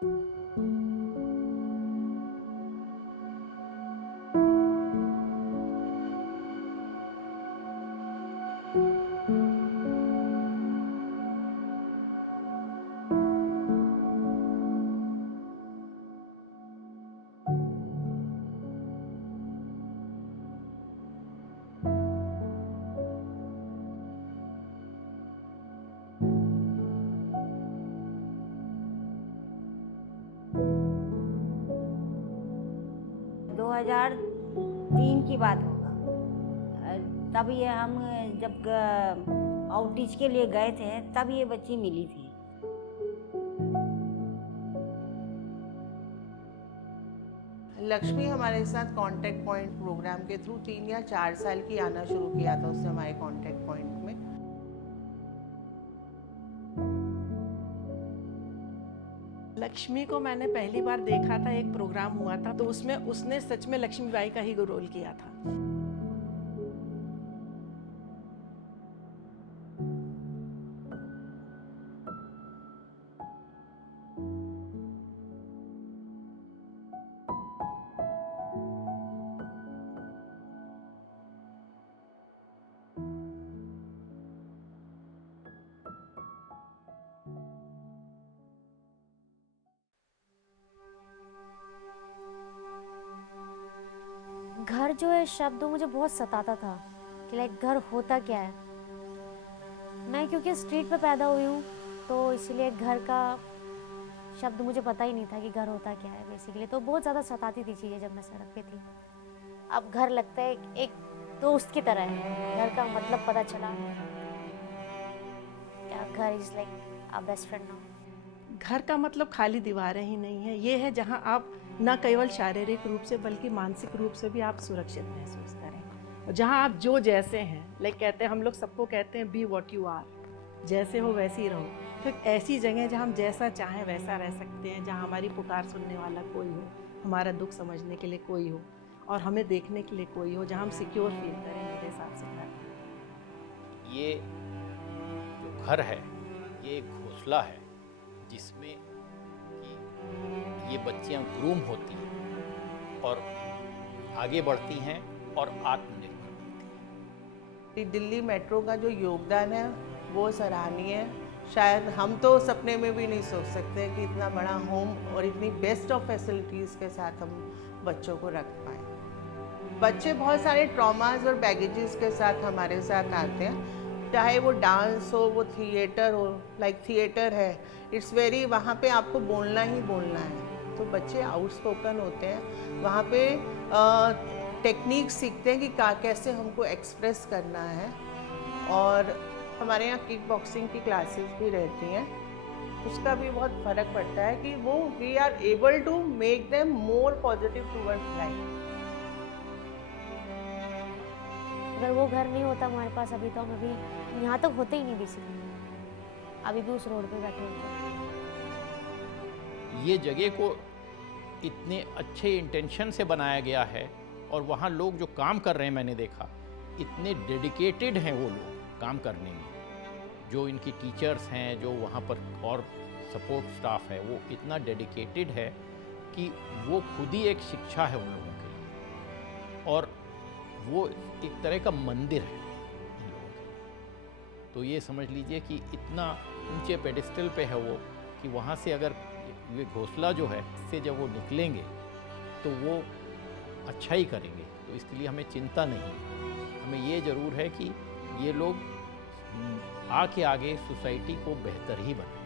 2003 की बात होगा। तब ये हम जब आउटरीच के लिए गए थे तब ये बच्ची मिली थी। लक्ष्मी हमारे साथ कांटेक्ट पॉइंट प्रोग्राम के थ्रू 3 या 4 साल की आना शुरू किया था उसने हमारे कांटेक्ट पॉइंट में। लक्ष्मी को मैंने पहली बार देखा था, एक प्रोग्राम हुआ था तो उसमें उसने सच में लक्ष्मीबाई का ही रोल किया था। घर जो है शब्द मुझे बहुत सताता था कि लाइक घर होता क्या है। मैं क्योंकि स्ट्रीट पे पैदा हुई हूँ तो इसलिए घर का शब्द मुझे पता ही नहीं था कि घर होता क्या है बेसिकली। तो बहुत ज़्यादा सताती थी चीज़ें जब मैं सड़क पे थी। अब घर लगता है एक दोस्त की तरह है। घर का मतलब पता चला क्या घर is like a best friend now. घर का मतलब खाली दीवारें ही नहीं है, ये है जहाँ आप न केवल शारीरिक रूप से बल्कि मानसिक रूप से भी आप सुरक्षित महसूस करें। और जहाँ आप जो जैसे हैं, लाइक कहते हैं हम लोग सबको कहते हैं बी वॉट यू आर, जैसे हो वैसे ही रहो। तो एक ऐसी जगह जहाँ हम जैसा चाहें वैसा रह सकते हैं, जहाँ हमारी पुकार सुनने वाला कोई हो, हमारा दुख समझने के लिए कोई हो और हमें देखने के लिए कोई हो, जहाँ हम सिक्योर फील करें। मेरे हिसाब से घर ये जो घर है ये एक घोंसला है जिसमें कि ये बच्चियां ग्रूम होती हैं और आगे बढ़ती हैं और आत्मनिर्भर बनती हैं। दिल्ली मेट्रो का जो योगदान है वो सराहनीय है। शायद हम तो सपने में भी नहीं सोच सकते कि इतना बड़ा होम और इतनी बेस्ट ऑफ फैसिलिटीज़ के साथ हम बच्चों को रख पाएँ। बच्चे बहुत सारे ट्रॉमास और बैगेजेस के साथ हमारे साथ आते हैं, चाहे वो डांस हो, वो थिएटर हो। लाइक थिएटर है, इट्स वेरी, वहाँ पे आपको बोलना ही बोलना है, तो बच्चे आउटस्पोकन होते हैं। वहाँ पे टेक्निक सीखते हैं कि कैसे हमको एक्सप्रेस करना है। और हमारे यहाँ किक बॉक्सिंग की क्लासेस भी रहती हैं, उसका भी बहुत फ़र्क पड़ता है कि वो we are able to make them more positive towards life. अगर वो घर नहीं होता हमारे पास अभी तो हम अभी यहाँ तक होते ही नहीं बेसिकली। अभी भी उस रोड पे बैठे होते। ये जगह को इतने अच्छे इंटेंशन से बनाया गया है और वहाँ लोग जो काम कर रहे हैं मैंने देखा इतने डेडिकेटेड हैं वो लोग काम करने में। जो इनकी टीचर्स हैं, जो वहाँ पर और सपोर्ट स्टाफ है, वो इतना डेडिकेटेड है कि वो खुद ही एक शिक्षा है उन लोगों के लिए और वो एक तरह का मंदिर है इन लोगों के लिए। तो ये समझ लीजिए कि इतना ऊंचे पेडिस्टल पे है वो कि वहाँ से अगर ये घोंसला जो है इससे जब वो निकलेंगे तो वो अच्छा ही करेंगे। तो इसके लिए हमें चिंता नहीं है। हमें ये ज़रूर है कि ये लोग आगे सोसाइटी को बेहतर ही बनाएं।